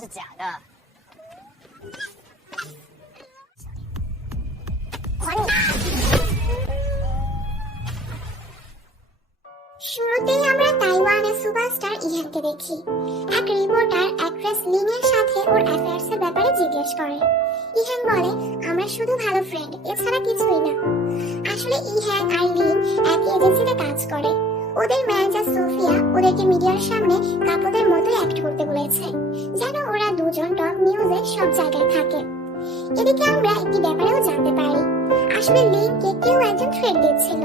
是假的。还你！ শুরুতেই আমরা তাইওয়ানের সুপারস্টার ইহানকে দেখি। এক রিপোর্টার অ্যাক্ট্রেস লিং এর সাথে ওর অ্যাফেয়ার্স এর ব্যাপারে জিজ্ঞেস করে। ইহান বলে, আমরা শুধু ভালো ফ্রেন্ড, এছাড়া কিছুই না। আসলে ইহান আর লিং এক এজেন্সিতে কাজ করে। ওদের ম্যানেজার সোফিয়া ওদেরকে মিডিয়ার সামনে কাপড়ের মতো অ্যাক্ট করতে বলেছে, যেন ওরা দুজন টপ নিউজে সব জায়গায় থাকে। এদিকে আমরা একটি ব্যাপারেও জানতে পারি, আসলে লিংকে কেউ একজন থ্রেট দিচ্ছিল,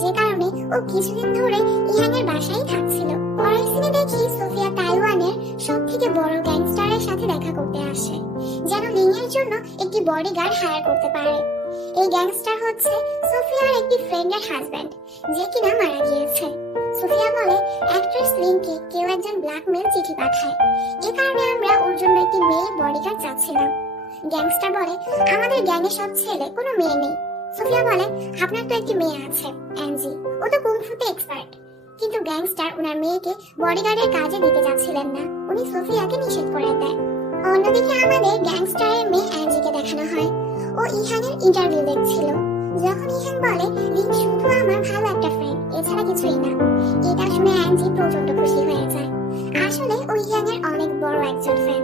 যে কারণে ও কিছুদিন ধরে ইহানের বাসায় থাকছিল। পরের সিনে দেখি সোফিয়া তাইওয়ানের সবথেকে বড় গ্যাংস্টারের সাথে দেখা করতে আসে, যেন লিং এর জন্য একটি বডিগার্ড হায়ার করতে পারে। এই গ্যাংস্টার হচ্ছে সোফিয়ার একটি ফ্রেন্ডের হাজবেন্ড, যে কিনা মারা গিয়েছে। সোফিয়া বলে, অ্যাক্ট্রেস লিংকে কেউ একজন ব্ল্যাকমেল চিঠি পাঠায়, এ কারণে আমরা ওর জন্য একটি মেয়ে বডিগার্ড চাচ্ছিলাম। গ্যাংস্টার বলে, আমাদের গ্যাংয়ে সব ছেলে, কোনো মেয়ে নেই। সোফিয়া বলে, আপনার তো একটি মেয়ে আছে, অ্যাঞ্জি, ও তো কুংফুতে এক্সপার্ট। কিন্তু গ্যাংস্টার ওনার মেয়েকে বডিগার্ডের কাজে দিতে যাচ্ছিলেন না, উনি সোফিয়াকে নিষেধ করে দেয়। অন্যদিকে আমাদের গ্যাংস্টারের মেয়ে অ্যাঞ্জিকে দেখানো হয়, ও ইহানের ইন্টারভিউ দেখছিল। যখন ইহান বলে, লিং শুধু আমার ভালো একটা ফ্রেন্ড, এছাড়া কিছুই না, এটা শুনে অ্যাঞ্জি প্রচন্ড খুশি হয়ে যায়। আসলে ও ইহানের অনেক বড় একজন ফ্যান।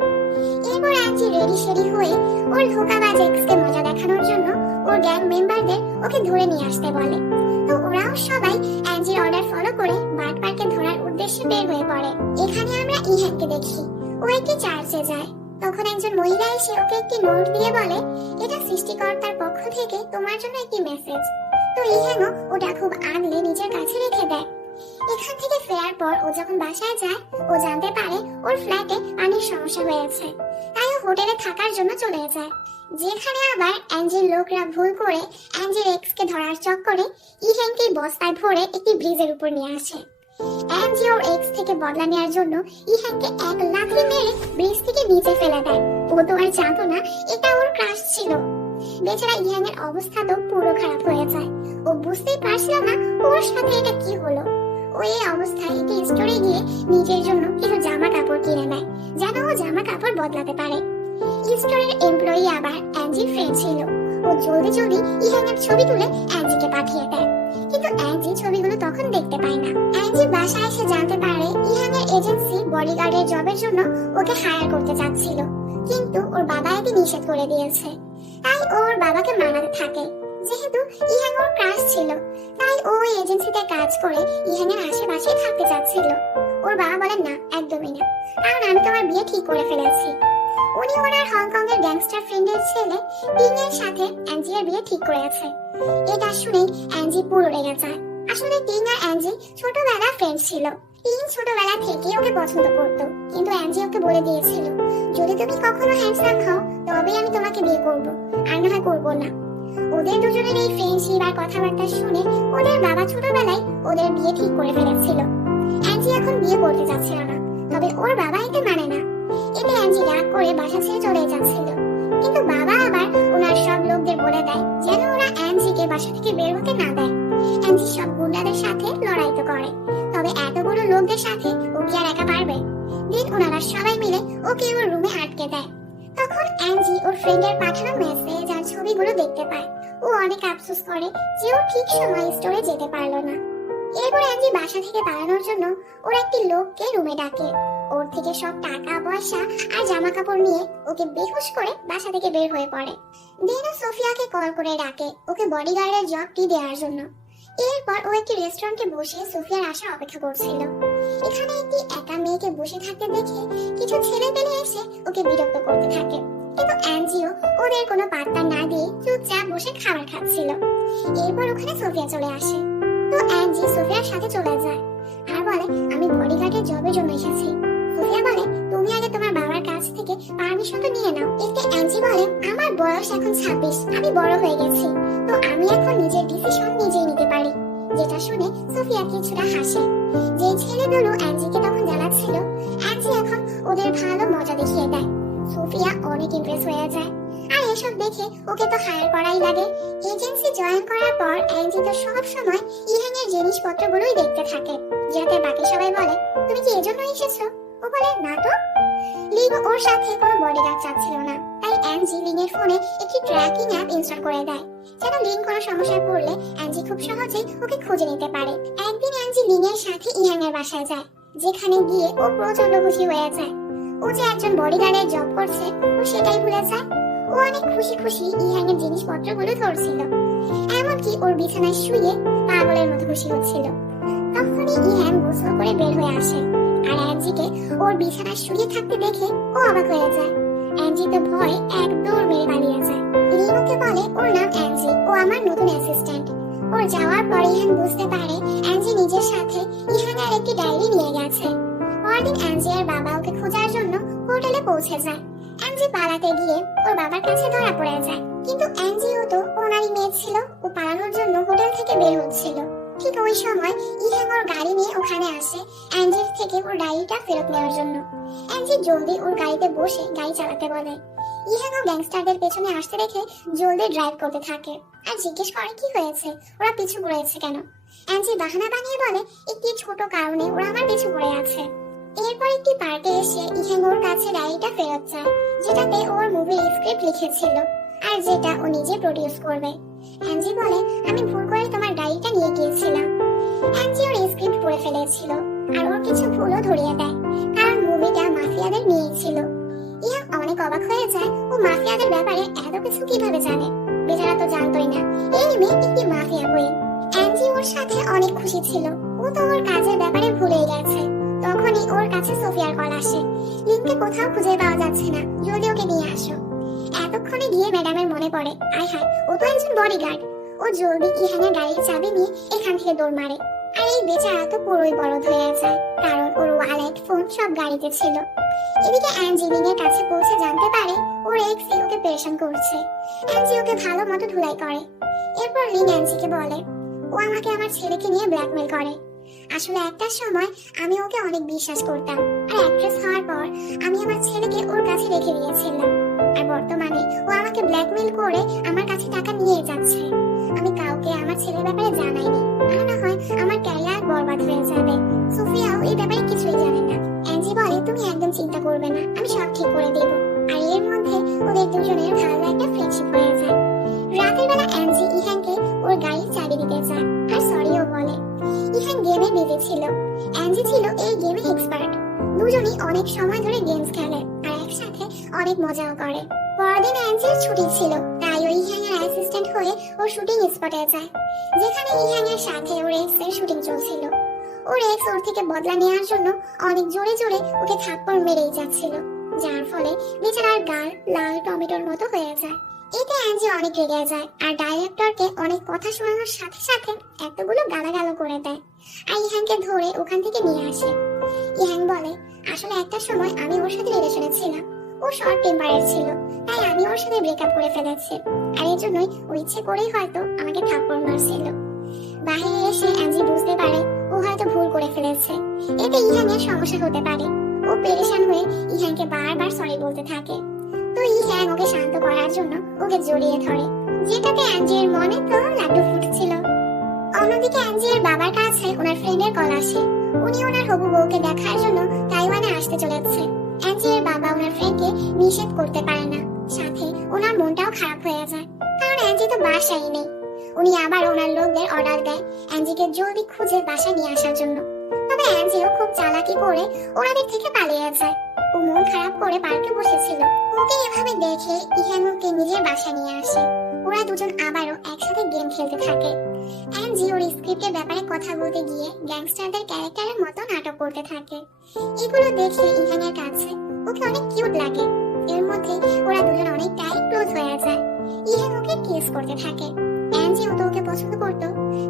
এরপর অ্যাঞ্জি রেডি শেডি হয়ে ওর ধোঁকাবাজ এক্সকে মজা দেখানোর জন্য ওর গ্যাং মেম্বারদের ওকে ধরে নিয়ে আসতে বলে। তো ওরাও সবাই অ্যাঞ্জির অর্ডার ফলো করে বার্ড পার্কে ধরার উদ্দেশ্যে বের হয়ে পড়ে। এখানে আমরা ইহানকে দেখি, ও একটি চার্চে যায়। তখন একজন মহিলা এসে ওকে একটি নোট দিয়ে বলে, এটা সৃষ্টিকর্তার পক্ষ থেকে তোমার জন্য একটি মেসেজ। তো ইহানও ওটা খুব আগলে নিজের কাছে রেখে দেয়। এখান থেকে ফেরার পর ও যখন বাসায় যায়, ও জানতে পারে ওর ফ্ল্যাটে পানির সমস্যা হয়েছে, তাই ও হোটেলে থাকার জন্য চলে যায়। যেখানে আবার অ্যাঞ্জির লোকরা ভুল করে অ্যাঞ্জির এক্সকে ধরার চক্করে ইহানকে বস্তায় ভরে একটি ব্রিজের উপর নিয়ে আসে। অ্যাঞ্জি ওর এক্স থেকে বদলা নেওয়ার জন্য ইহানকে এক লাথি মেরে ব্রিজ থেকে নিচে ফেলে দেয়। ও তো আর জানতো না এটা ওর ক্রাশ ছিল। বেচারা ইহানের অবস্থা তো পুরো খারাপ হয়ে যায়। ও বুঝতেই পারছিল না ওর সাথে এটা কি হলো। ও এই অবস্থায় একটি স্টোরে গিয়ে নিজের জন্য কিছু জামা কাপড় কিনে নেয়, যেন ও জামা কাপড় বদলাতে পারে। স্টোরের এমপ্লয়ি আবার অ্যাঞ্জির ফ্রেন্ড ছিল। ও জলদি জলদি ইহানের ছবি তুলে অ্যাঞ্জিকে পাঠিয়ে দেয়, কিন্তু অ্যাঞ্জি ছবিগুলো তখন দেখতে পায় না। অ্যাঞ্জি বাসায় এসে জানতে পারে ইহানের এজেন্সি বডিগার্ডের জবের জন্য ওকে হায়ার করতে চাচ্ছিল, কিন্তু ওর বাবা এতে নিষেধ করে দিয়েছে। তাই ওর বাবাকে মানাতে থাকে। যেহেতু ইহান ওর ক্রাশ ছিল, তাই ও এজেন্সিতে কাজ করে ইহানের আশেপাশে থাকতে চাচ্ছিল। ওর বাবা বলেন, না, একদমই না, কারণ আমি তোমার বিয়ে ঠিক করে ফেলেছি। উনি ওনার হংকং এর গ্যাংস্টার ফ্রেন্ডের ছেলে টিং এর সাথে অ্যাঞ্জি এর বিয়ে ঠিক করেছে। এটা শুনে অ্যাঞ্জি পুরো রেগে যায়। আসলে টিং আর অ্যাঞ্জি ছোটবেলা ফ্রেন্ড ছিল। টিং ছোটবেলা থেকে ওকে পছন্দ করত, কিন্তু অ্যাঞ্জি ওকে বলে দিয়েছিল, যদি তুমি কখনো হ্যান্ডসাম হও তবেই আমি তোমাকে বিয়ে করব, আর না হয় করব না। ওদের দুজনের এই ফ্রেন্ডশিপ আর কথাবার্তা শুনে ওদের বাবা ছোটবেলায় ওদের বিয়ে ঠিক করে ফেলেছিল। অ্যাঞ্জি এখন বিয়ে করতে যাচ্ছিল না, তবে ওর বাবা এতে মানে না। এতে অ্যাঞ্জি রাগ করে বাসা ছেড়ে চলে যাচ্ছিল, কিন্তু বাবা আবার ওনার সব লোকদের বলে দেয় যেন ওরা অ্যাঞ্জিকে বাসা থেকে বের হতে না দেয়। অ্যাঞ্জি সব গুন্ডাদের সাথে লড়াই তো করে, তবে এত বড় লোকদের সাথে ও কি আর একা পারবে? দিন ওনারা সবাই মিলে ওকে ওর রুমে আটকে দেয়। তখন অ্যাঞ্জি ওর ফ্রেন্ডের পাঠানো মেসেজ আর ছবিগুলো দেখতে পায়। ও অনেক আফসোস করে যে ও ঠিক সময় স্টোরে যেতে পারলো না। এরপর অ্যাঞ্জি বাসা থেকে পালানোর জন্য ওর একটি লোককে রুমে ডাকে। ওর থেকে সব টাকা পয়সা আর জামা কাপড় নিয়ে ওকে বেহুশ করে বাসা থেকে বের হয়ে পড়ে। দেন সোফিয়াকে কল করে ডাকে ওকে বডিগার্ডের জবটি দেওয়ার জন্য। এরপর ও একটি রেস্টুরেন্টে বসে সোফিয়ার আসার অপেক্ষা করছিল। এখানে একটি একা মেয়েকে বসে থাকতে দেখে কিছু ছেলে পেলে এসে ওকে বিরক্ত করতে থাকে, কিন্তু অ্যাঞ্জিও ওদের কোনো পাত্তা না দিয়ে চুপচাপ বসে খাবার খাচ্ছিল। এরপর ওখানে সোফিয়া চলে আসে। তো অ্যাঞ্জি সোফিয়ার সাথে চলে যায় আর বলে, আমি বডিগার্ডের জবের জন্য এসেছি। সোফিয়া বলে, তুমি আগে তোমার বাবার কাছ থেকে পারমিশনটা নিয়ে নাও। এতে অ্যাঞ্জি বলে, আমার বয়স এখন 26, আমি বড় হয়ে গেছি, তো আমি এখন নিজের ডিসিশন নিজেই নিতে পারি। যেটা শুনে সোফিয়া কিছুটা হাসে। যে ছেলেগুলো অ্যাঞ্জিকে তখন জ্বালাচ্ছিল, অ্যাঞ্জি এখন ওদের ভালো মজা দেখিয়ে দেয়। সোফিয়া অনেক ইমপ্রেস হয়ে যায়, আর এসব দেখে ওকে তো হায়ার করাই লাগে। এজেন্সি জয়েন করার পর অ্যাঞ্জি তো সব সময় ইহানের জিনিসপত্রগুলোই দেখতে থাকে, যাতে বাকি সবাই বলে, তুমি কি এজন্য এসেছো? ও বলে, না তো। লিং কিন্তু ওর সাথে কোনো বডিগার্ড চাচ্ছিল না, তাই অ্যাঞ্জি লিনের ফোনে একটি ট্র্যাকিং অ্যাপ ইনস্টল করে দেয়, যেন লিন কোনো সমস্যায় পড়লে অ্যাঞ্জি খুব সহজেই ওকে খুঁজে নিতে পারে। একদিন অ্যাঞ্জি লিনের সাথে ইহানের বাসায় যায়, যেখানে গিয়ে ও প্রচন্ড খুশি হয়ে যায়। ও যে একজন বডিগার্ডের জব করছে ও সেটাই ভুলে যায়। ও অনেক খুশি খুশি ইহানের জিনিসপত্রগুলো ধরছিল, এমনকি ওর বিছানায় শুয়ে পাগলের মতো খুশি হচ্ছিল। তখনই ইহান গোসল করে বের হয়ে আসে, আর অ্যাঞ্জিকে ওর বিছানায় শুয়ে থাকতে দেখে ও অবাক হয়ে যায়। অ্যাঞ্জি তো ভয়ে এক দৌড় মেরে পালিয়ে যায়। লিন ওকে বলে ওর নাম অ্যাঞ্জি, ও আমার নতুন অ্যাসিস্ট্যান্ট। ওর যাওয়ার পর ইহান বুঝতে পারে অ্যাঞ্জি নিজের সাথে ইহানের একটি ডায়েরি নিয়ে গেছে। পরদিন অ্যাঞ্জি আর বাবা ওকে খোঁজার জন্য হোটেলে পৌঁছে যায়। অ্যাঞ্জি পালাতে গিয়ে ওর বাবার কাছে ধরা পড়ে যায়, কিন্তু অ্যাঞ্জিও তো ওনারই মেয়ে ছিল, ও পালানোর জন্য হোটেল থেকে বের হচ্ছিল। ঠিক ওই সময় ইহান ওর গাড়ি নিয়ে ওখানে আসে অ্যাঞ্জির থেকে ওর ডায়েরিটা ফেরত নেওয়ার জন্য। অ্যাঞ্জি জলদি ওর গাড়িতে বসে গাড়ি চালাতে বলে। ইহান ও গ্যাংস্টারদের পেছনে আসতে দেখে জলদি ড্রাইভ করতে থাকে আর জিজ্ঞেস করে কি হয়েছে, ওরা পিছু পড়েছে কেন। অ্যাঞ্জি বাহানা বানিয়ে বলে একটি ছোট কারণে ওরা আমার পিছু পড়ে আছে। এরপর একটি পার্কে এসে ইহান ওর কাছে ডায়েরিটা ফেরত চায়, যেটাতে ওর মুভির স্ক্রিপ্ট লিখেছিল আর যেটা ও নিজে প্রডিউস করবে। অ্যাঞ্জি বলে আমি ভুল করে তোমার ডায়েরিটা নিয়ে গিয়েছিলাম। অ্যাঞ্জি ওর স্ক্রিপ্ট পড়ে ফেলেছিল আর ওর কিছু ভুলও ধরিয়ে দেয়, কারণ মুভিটা মাফিয়াদের নিয়েছিল। ইহান অনেক অবাক হয়ে যায়, ও মাফিয়াদের ব্যাপারে এত কিছু কিভাবে জানে, বেচারা তো জানতোই না এই মেয়ে একটি মাফিয়া কুইন। অ্যাঞ্জি ওর সাথে অনেক খুশি ছিল, ও তো ওর কাজের ব্যাপারে ভুলেই গেছে। তখনই ওর কাছে সোফিয়ার কল আসে, লিনকে কোথাও খুঁজে পাওয়া যাচ্ছে না, জলদি ওকে নিয়ে আসো। এতক্ষণে গিয়ে ম্যাডামের মনে পড়ে আয় হায় ও তো একজন বডিগার্ড। ও জলদি ইহানের গাড়ির চাবি নিয়ে এখান থেকে দৌড় মারে, আর এই বেচারা তো পুরোই বলদ হয়ে যায়, কারণ ওর ওয়ালেট ফোন সব গাড়িতে ছিল। এদিকে অ্যাঞ্জি লিনের কাছে পৌঁছে জানতে পারে ওর এক্স ওকে পেরেশান করছে। অ্যাঞ্জি ওকে ভালো মতো ধুলাই করে। এরপর লিন অ্যাঞ্জিকে বলে ও আমাকে আমার ছেলেকে নিয়ে ব্ল্যাকমেল করে। আসলে একটা সময় আমি ওকে অনেক বিশ্বাস করতাম, আর অ্যাক্ট্রেস হওয়ার পর আমি আমার ছেলেকে ওর কাছে রেখে দিয়েছিলাম, আর বর্তমানে ও আমাকে ব্ল্যাকমেল করে আমার কাছে টাকা নিয়ে যাচ্ছে। আমি কাউকে আমার ছেলের ব্যাপারে জানাইনি, আর না হয় আমার ক্যারিয়ার বরবাদ হয়ে যাবে। সোফিয়াও এই ব্যাপারে কিছুই জানে না। অ্যাঞ্জি বলে তুমি একদম চিন্তা করবে না, আমি সব ঠিক করে দেব। আর এর মধ্যে ওদের দুজনের ভালো একটা ফ্রেন্ডশিপ হয়ে যায়। রাতের বেলা অ্যাঞ্জি ইহানকে ওর গাড়ির চাবি দিতে চায় আর সরিও বলে। ইহান গেমে বিজি ছিল, অ্যাঞ্জি ছিল এই গেমে এক্সপার্ট। দুজনেই অনেক সময় ধরে গেমস খেলে আর একসাথে অনেক মজাও করে। পরদিন অ্যাঞ্জির ছুটি ছিল, তাই ওই ইহানের অ্যাসিস্ট্যান্ট হয়ে ওর শুটিং স্পটে যায়, যেখানে ইহানের সাথে ওর এক্স এর শুটিং চলছিল। ওর এক্স ওর থেকে বদলা নেওয়ার জন্য অনেক জোরে জোরে ওকে থাপ্পড় মেরেই যাচ্ছিল, যার ফলে বেচারার গাল লাল টমেটোর মতো হয়ে যায়। এতে অ্যাঞ্জি অনেক রেগে যায় আর ডাইরেক্টরকে অনেক কথা শোনানোর সাথে সাথে এতগুলো গালাগালো করে দেয়, আর ইহানকে ধরে ওখান থেকে নিয়ে আসে। ইহান বলে আসলে একটা সময় আমি ওর সাথে রিলেশনে ছিলাম, ও শর্ট টেম্পারের ছিল, তাই আমি ওর সাথে ব্রেকআপ করে ফেলেছি, আর এর জন্যই ও ইচ্ছে করেই হয়তো আমাকে থাপ্পড় মারছিল। বাহিরে এসে অ্যাঞ্জি বুঝতে পারে ও হয়তো ভুল করে ফেলেছে, এতে ইহানের সমস্যা হতে পারে। ও পেরেশান হয়ে ইহানকে বারবার সরি বলতে থাকে, তো ইহান ওকে শান্ত করার জন্য ওকে জড়িয়ে ধরে, যেটাতে অ্যাঞ্জির মনে তো লাড্ডু ফুটছিল। অন্যদিকে অ্যাঞ্জির বাবার কাছে ওনার ফ্রেন্ডের কল আসে, উনি ওনার হবু বউকে দেখার জন্য তাইওয়ানে আসতে চলেছে। অ্যাঞ্জির বাবা ওনার ফ্রেন্ডকে নিষেধ করতে পারে না, সাথে ওনার মনটাও খারাপ হয়ে যায়, কারণ অ্যাঞ্জি তো বাসায় নেই। উনি আবার ওনার লোকদের অর্ডার দেয় অ্যাঞ্জিকে জলদি খুঁজে বাসায় নিয়ে আসার জন্য। তবে অ্যাঞ্জিও খুব চালাকি করে ওনাদের থেকে পালিয়ে যায়। ও মন খারাপ করে পার্কে বসেছিল, ওকে এভাবে দেখে ইহান ওকে নিজের বাসায় নিয়ে আসে। ওরা দুজন আবারও একসাথে গেম খেলতে থাকে। অ্যাঞ্জি ওর স্ক্রিপ্টের ব্যাপারে কথা বলতে গিয়ে গ্যাংস্টারদের ক্যারেক্টারের মতো নাটক করতে থাকে। এগুলো দেখে ইহানের কাছে ওকে অনেক কিউট লাগে। এর মধ্যে ওরা দুজন অনেকটাই ক্লোজ হয়ে যায়। ইহান ওকে কিস করতে থাকে। অ্যাঞ্জিও তো ওকে পছন্দ করতো,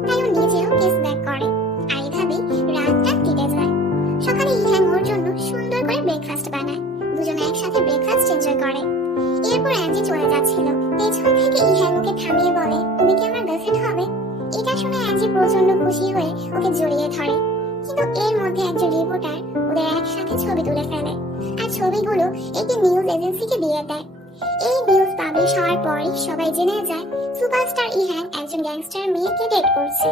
তাই ও নিজেও কিস ব্যাক করে, আর এভাবেই রাতটা কেটে যায়। সকালে ইহান ওর জন্য সুন্দর করে ব্রেকফাস্ট বানায়, দুজনে একসাথে ব্রেকফাস্ট এনজয় করে। এরপর অ্যাঞ্জি চলে যাচ্ছিল, পেছন থেকে ইহান ওকে থামিয়ে বলে তুমি কি আমার গার্লফ্রেন্ড হবে? এটা শুনে অ্যাঞ্জি প্রচন্ড খুশি হয়ে ওকে জড়িয়ে ধরে, কিন্তু এর মধ্যে একজন রিপোর্টার ওদের একসাথে ছবি তুলে ফেলে, আর ছবিগুলো একটি নিউজ এজেন্সিকে দিয়ে দেয়। এই নিউজ পাবলিশ হওয়ার পরই সবাই জেনে যায় সুপারস্টার ইহান একজন গ্যাংস্টার মেয়েকে ডেট করছে।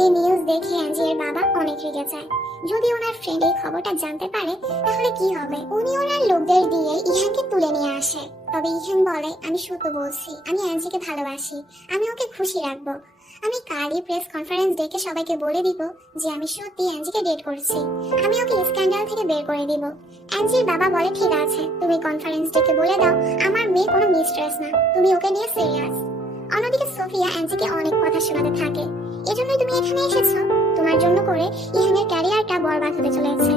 এই নিউজ দেখে অ্যাঞ্জির বাবা অনেক রেগে যায়। যদি ওনার ফ্রেন্ড এই খবরটা জানতে পারে তাহলে কি হবে? উনি ওনার লোকদের দিয়ে ইহানকে তুলে নিয়ে আসে। তবে ইহান বলে, আমি সত্য বলছি, আমি অ্যাঞ্জিকে ভালোবাসি, আমি ওকে খুশি রাখবো। আমি কালই প্রেস কনফারেন্স ডেকে সবাইকে বলে দিব যে আমি সত্যি অ্যাঞ্জিকে ডেট করছি। আমি ওকে স্ক্যান্ডাল থেকে বের করে দিব। অ্যাঞ্জির বাবা বলে, ঠিক আছে, তুমি কনফারেন্স ডেকে বলে দাও আমার মেয়ে কোনো মিস্ট্রেস না, তুমি ওকে নিয়ে সিরিয়াস। অন্যদিকে সোফিয়া অ্যাঞ্জিকে অনেক কথা শোনাতে থাকে, এজন্যই তুমি এখানে এসেছো, তোমার জন্য করে ইহানের ক্যারিয়ারটা বরবাদ হতে চলেছে।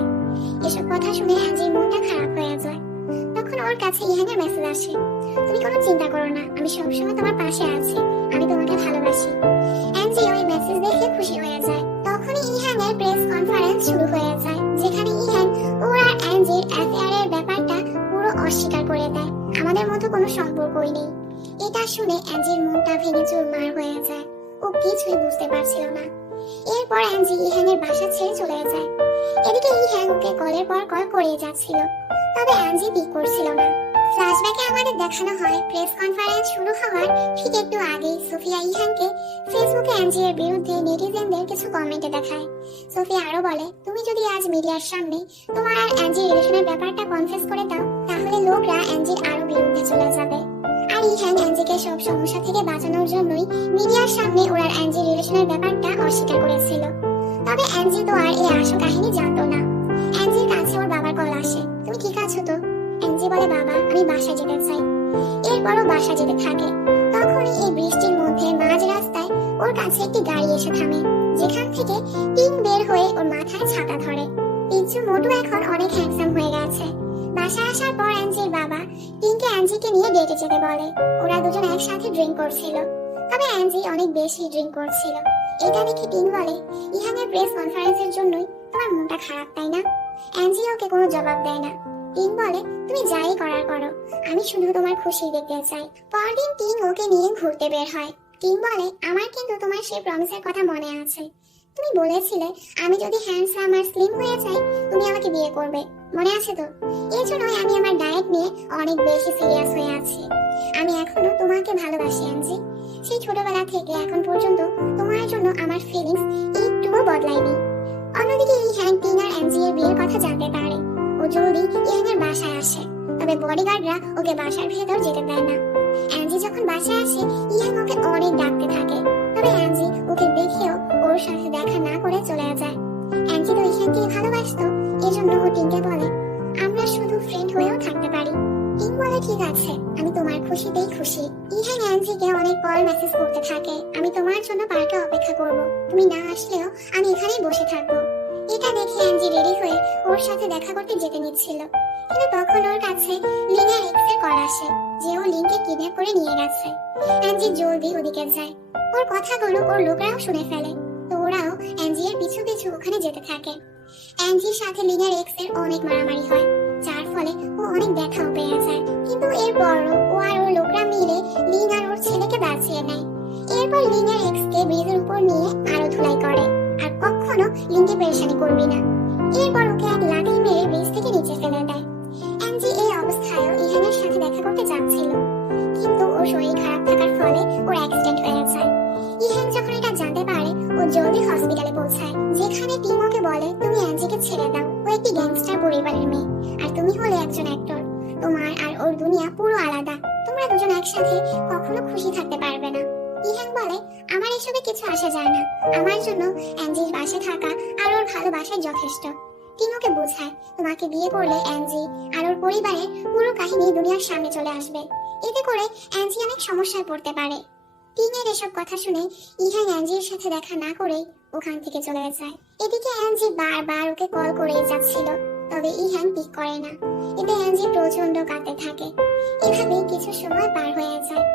এসব কথা শুনে অ্যাঞ্জির মনটা খারাপ হয়ে যায়। তখন ওর কাছে ইহানের মেসেজ আসে, তুমি কোনো চিন্তা করো না, আমি সবসময় তোমার পাশে আছি, আমি তোমাকে ভালোবাসি। অ্যাঞ্জি ওই মেসেজ দেখে খুশি হয়ে যায়। তখনই ইহানের প্রেস কনফারেন্স শুরু হয়ে যায়, যেখানে ইহান ওর আর অ্যাঞ্জির অ্যাফেয়ারের ব্যাপারটা পুরো অস্বীকার করে দেয়, আমাদের মতো কোনো সম্পর্কই নেই। এটা শুনে অ্যাঞ্জির মনটা ভেঙে চুরমার হয়ে যায়, ও কিছুই বুঝতে পারছিল না। এরপর অ্যাঞ্জি ইহানের বাসা ছেড়ে চলে যায়। এদিকে ইহান ওকে কলের পর কল করেই যাচ্ছিল, তবে অ্যাঞ্জি পিক করছিল না। ফ্ল্যাশব্যাকে আমাদের দেখানো হয় প্রেস কনফারেন্স শুরু হওয়ার ঠিক একটু আগেই সোফিয়া ইহানকে ফেসবুকে অ্যাঞ্জির বিরুদ্ধে নেটিজেনদের কিছু কমেন্টে দেখায়। সোফিয়া আরো বলে, তুমি যদি আজ মিডিয়ার সামনে তোমার আর অ্যাঞ্জির রিলেশনের ব্যাপারটা কনফেস করে দাও তাহলে লোকরা অ্যাঞ্জির আরো বিরুদ্ধে চলে যাবে। আর ইহান অ্যাঞ্জিকে সব সমস্যা থেকে বাঁচানোর জন্যই মিডিয়ার সামনে ওরা অ্যাঞ্জির রিলেশনের ব্যাপারটা অস্বীকার করেছিল। তবে অ্যাঞ্জি তো আর এই আসল কাহিনী জানতো না। অ্যাঞ্জির কাছে ওর বাবার কল আসে, তুমি ঠিক আছো তো? অ্যাঞ্জি বলে, বাবা আমি বাসায় যেতে চাই। এরপরও বাসা যেতে থাকে। তখনই এই বৃষ্টির মধ্যে মাঝ রাস্তায় ওর কাছে একটি গাড়ি এসে থামে, যেখান থেকে টিন বের হয়ে ওর মাথায় ছাতা ধরে। পিচ্চু মোটু এখন অনেক হ্যান্ডসাম হয়ে গেছে। বাসায় আসার পর অ্যাঞ্জির বাবা টিনকে অ্যাঞ্জিকে নিয়ে ডেটে যেতে বলে। ওরা দুজন একসাথে ড্রিঙ্ক করছিল, তবে অ্যাঞ্জি অনেক বেশি ড্রিঙ্ক করছিল। এটা দেখে টিন বলে, ইহানের প্রেস কনফারেন্সের জন্যই তোমার মনটা খারাপ, তাই না? অ্যাঞ্জি ওকে কোনো জবাব দেয় না। টিন বলে, তুমি যাই করার করো, আমি শুধু তোমার খুশি দেখতে চাই। পরদিন টিন ওকে নিয়ে ঘুরতে বের হয়। টিন বলে, আমার কিন্তু তোমার সেই প্রমিসের কথা মনে আছে, তুমি বলেছিলে আমি যদি হ্যান্ডসাম আর স্লিম হয়ে যাই তুমি আমাকে বিয়ে করবে, মনে আছে তো? এই জন্যই আমি আমার ডায়েট নিয়ে অনেক বেশি সিরিয়াস হয়ে আছি। আমি এখনো তোমাকে ভালোবাসি অ্যাঞ্জি। সেই ছোটবেলা থেকে এখন পর্যন্ত তোমার জন্য আমার ফিলিংস একটুও বদলায়নি। অন্যদিকে ইহান টিন আর অ্যাঞ্জি এর বিয়ের কথা জানতে পারে। ও জলদি ইহানের বাসায় আসে, তবে বডিগার্ডরা ওকে বাসার ভেতর যেতে দেয় না। অ্যাঞ্জি যখন বাসায় আসে ইহান ওকে অনেক ডাকতে থাকে, তবে অ্যাঞ্জি ওকে দেখেও ওর সাথে দেখা না করে চলে যায়। অ্যাঞ্জি তো ইহানকে ভালোবাসতো, এজন্য ও টিনকে বলে, আমরা শুধু ফ্রেন্ড হয়েও থাকতে পারি। টিন বলে, ঠিক আছে, আমি তোমার খুশিতেই খুশি। ইহান অ্যাঞ্জিকে অনেক কল মেসেজ করতে থাকে, আমি তোমার জন্য পার্কে অপেক্ষা করব, তুমি না আসলেও আমি এখানেই বসে থাকবো। এটা দেখে অ্যাঞ্জি রেডি হয়ে ওর সাথে দেখা করতে যেতে নিচ্ছিল, কিন্তু তখন ওর কাছে লিনার এক্স এর কল আসে যে ও লিনকে কিডন্যাপ করে নিয়ে গেছে। অ্যাঞ্জি জলদি ওদিকে যায়। ওর কথাগুলো ওর লোকরাও শুনে ফেলে, তো ওরাও অ্যাঞ্জি এর পিছু পিছু ওখানে যেতে থাকে। অ্যাঞ্জির সাথে লিনার এক্স এর অনেক মারামারি হয়, যার ফলে ও অনেক ব্যথাও পেয়ে যায়। কিন্তু এরপরও ও আর ওর লোকরা মিলে লিন আর ওর ছেলেকে বাঁচিয়ে নেয়। এরপর লিনার এক্স কে ব্রিজের উপর নিয়ে আরো ধুলাই করে, আর কখনো লিনকে পেরেশানি করবি না। এরপর ওকে এক লাঠি মেরে ব্রিজ থেকে নিচে ফেলে দেয়। অ্যাঞ্জি এই অবস্থায়ও ইহানের সাথে দেখা করতে যাচ্ছিল, কিন্তু ওর শরীর খারাপ থাকার ফলে ওর অ্যাক্সিডেন্ট হয়ে যায়। ইহান যখন এটা জানতে পারে ও জলদি হসপিটালে পৌঁছায়, যেখানে টিম ওকে বলে, তুমি অ্যাঞ্জিকে ছেড়ে দাও, ও একটি গ্যাংস্টার পরিবারের মেয়ে, আর তুমি হলে একজন অ্যাক্টর, তোমার আর ওর দুনিয়া পুরো আলাদা, তোমরা দুজন একসাথে কখনো খুশি থাকতে পারবে না। ইহান বলে, আমার এসবে কিছু আসা যায় না, আমার জন্য অ্যাঞ্জির পাশে থাকা আর ওর ভালোবাসাই যথেষ্ট। টিম ওকে বোঝায়, তোমাকে বিয়ে করলে অ্যাঞ্জি আর ওর পরিবারের পুরো কাহিনী দুনিয়ার সামনে চলে আসবে, এতে করে অ্যাঞ্জি অনেক সমস্যায় পড়তে পারে। টিনের এসব কথা শুনে ইহান অ্যাঞ্জির সাথে দেখা না করেই ওখান থেকে চলে যায়। এদিকে অ্যাঞ্জি বারবার ওকে কল করেই যাচ্ছিল, তবে ইহান পিক করে না। এতে অ্যাঞ্জি প্রচন্ড কাঁদতে থাকে। এভাবে কিছু সময় পার হয়ে যায়।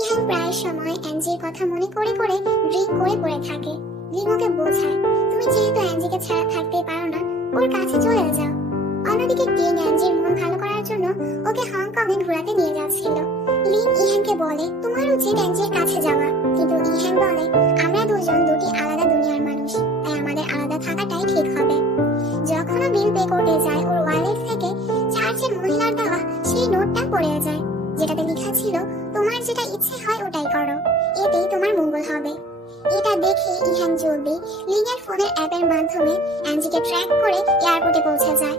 ইহান প্রায় সময় অ্যাঞ্জির কথা মনে করে করে ড্রিঙ্ক করে পড়ে থাকে। লিন ওকে বোঝায়, তুমি যেহেতু অ্যাঞ্জিকে ছাড়া থাকতে পারো না, ওর কাছে চলে যাও। অন্যদিকে টিন অ্যাঞ্জির মন ভালো করার জন্য ওকে হংকং এ ঘোরাতে নিয়ে যাচ্ছিল। লিন ইহানকে বলে, তোমার উচিত অ্যাঞ্জির কাছে যাওয়া, কিন্তু ইহান বলে, আমরা দুজন দুটি আলাদা দুনিয়ার মানুষ, তাই আমাদের আলাদা থাকাটাই ঠিক হবে। যখনও বিল পে করতে যায় ওর ওয়ালেট থেকে চার্চের মহিলার দেওয়া সেই নোটটা পড়ে যায়, যেটাতে লেখা ছিল, তোমার যেটা ইচ্ছে হয় ওটাই করো। অবধি লিনের ফোনের অ্যাপের মাধ্যমে অ্যাঞ্জিকে ট্র্যাক করে এয়ারপোর্টে পৌঁছে যায়।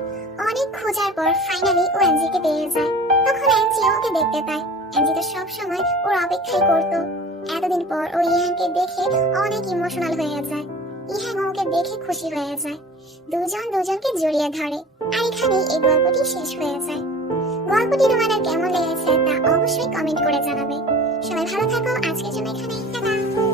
অনেক খোঁজার পর ফাইনালি ও অ্যাঞ্জিকে পেয়ে যায়। তখন অ্যাঞ্জি ওকে দেখতে পায়। অ্যাঞ্জি তো সবসময় ওর অপেক্ষাই করতো। এতদিন পর ও ইহানকে দেখে অনেক ইমোশনাল হয়ে যায়। ইহান ওকে দেখে খুশি হয়ে যায়। দুজন দুজনকে জড়িয়ে ধরে। আর এখানেই এই গল্পটি শেষ হয়ে যায়। গল্পটি তোমাদের কেমন লেগেছে তা অবশ্যই কমেন্ট করে জানাবে। সবাই ভালো থাকো, আজকের জন্য এখানেই টাটা।